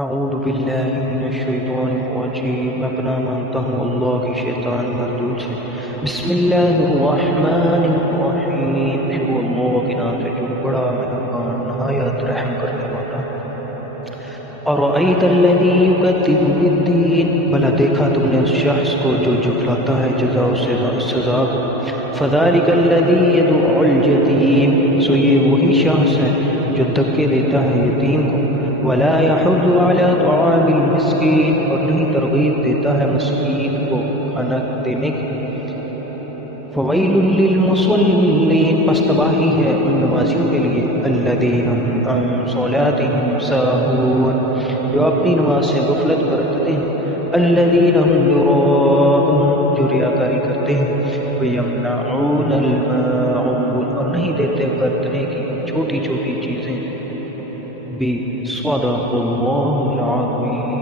اعوذ باللہ من الشیطان الرجیم، میں پناہ مانگتا ہوں اللہ کی شیطان مردود سے۔ بسم اللہ الرحمن الرحیم، شروع اللہ کے نام سے جو بڑا مہربان نہایت رحم کرنے والا۔ ارأیت الذی یکذب بالدین، بھلا دیکھا تم نے اس شخص کو جو جھٹلاتا ہے جزا و سزا کو۔ فذلک الذی یدعو الیتیم، سو یہ وہی شخص ہے جو دھکے دیتا ہے یتیم کو۔ ولا يحض على طعام المسکین، اور نہیں ترغیب دیتا ہے مسکین کو کھانا دینے کی۔ فویل للمصلین، پس تباہی ہے ان نمازیوں کے لیے۔ الذین هم عن صلاتهم ساہون، جو اپنی نماز سے غفلت برتتے ہیں۔ الذین هم یراءون، جو ریاکاری کرتے ہیں۔ ویمنعون الماعون، اور نہیں دیتے برتنے کی چھوٹی چھوٹی چیزیں بھی۔ صدق اللہ العظیم۔